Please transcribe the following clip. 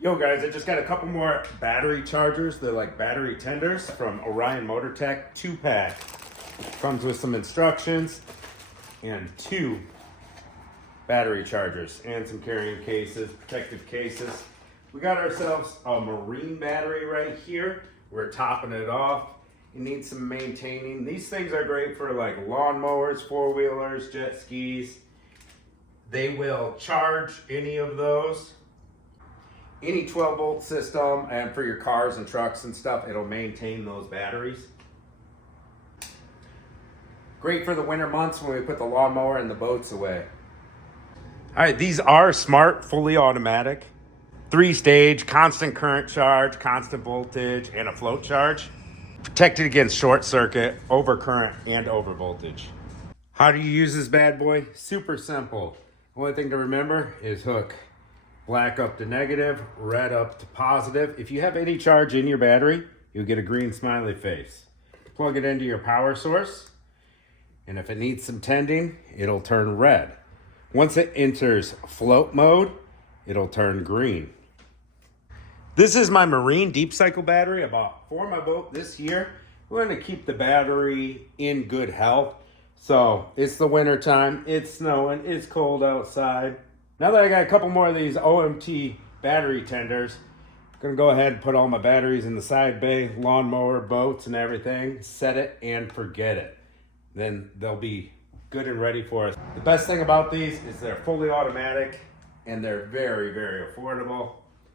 Yo guys, I just got a couple more battery chargers. They're like battery tenders from Orion Motor Tech 2-pack. Comes with some instructions and 2 battery chargers and some carrying cases, protective cases. We got ourselves a marine battery right here. We're topping it off. It needs some maintaining. These things are great for like lawnmowers, 4-wheelers, jet skis. They will charge any of those. Any 12-volt system, and for your cars and trucks and stuff, it'll maintain those batteries. Great for the winter months when we put the lawnmower and the boats away. All right, these are smart, fully automatic. 3-stage, constant current charge, constant voltage, and a float charge. Protected against short circuit, overcurrent, and over voltage. How do you use this bad boy? Super simple. Only thing to remember is hook. Black up to negative, red up to positive. If you have any charge in your battery, you'll get a green smiley face. Plug it into your power source, and if it needs some tending, it'll turn red. Once it enters float mode, it'll turn green. This is my marine deep cycle battery I bought for my boat this year. We're going to keep the battery in good health. So it's the winter time, it's snowing, it's cold outside. Now that I got a couple more of these OMT battery tenders, I'm gonna go ahead and put all my batteries in the side bay, lawnmower, boats, and everything. Set it and forget it. Then they'll be good and ready for us. The best thing about these is they're fully automatic and they're very, very affordable.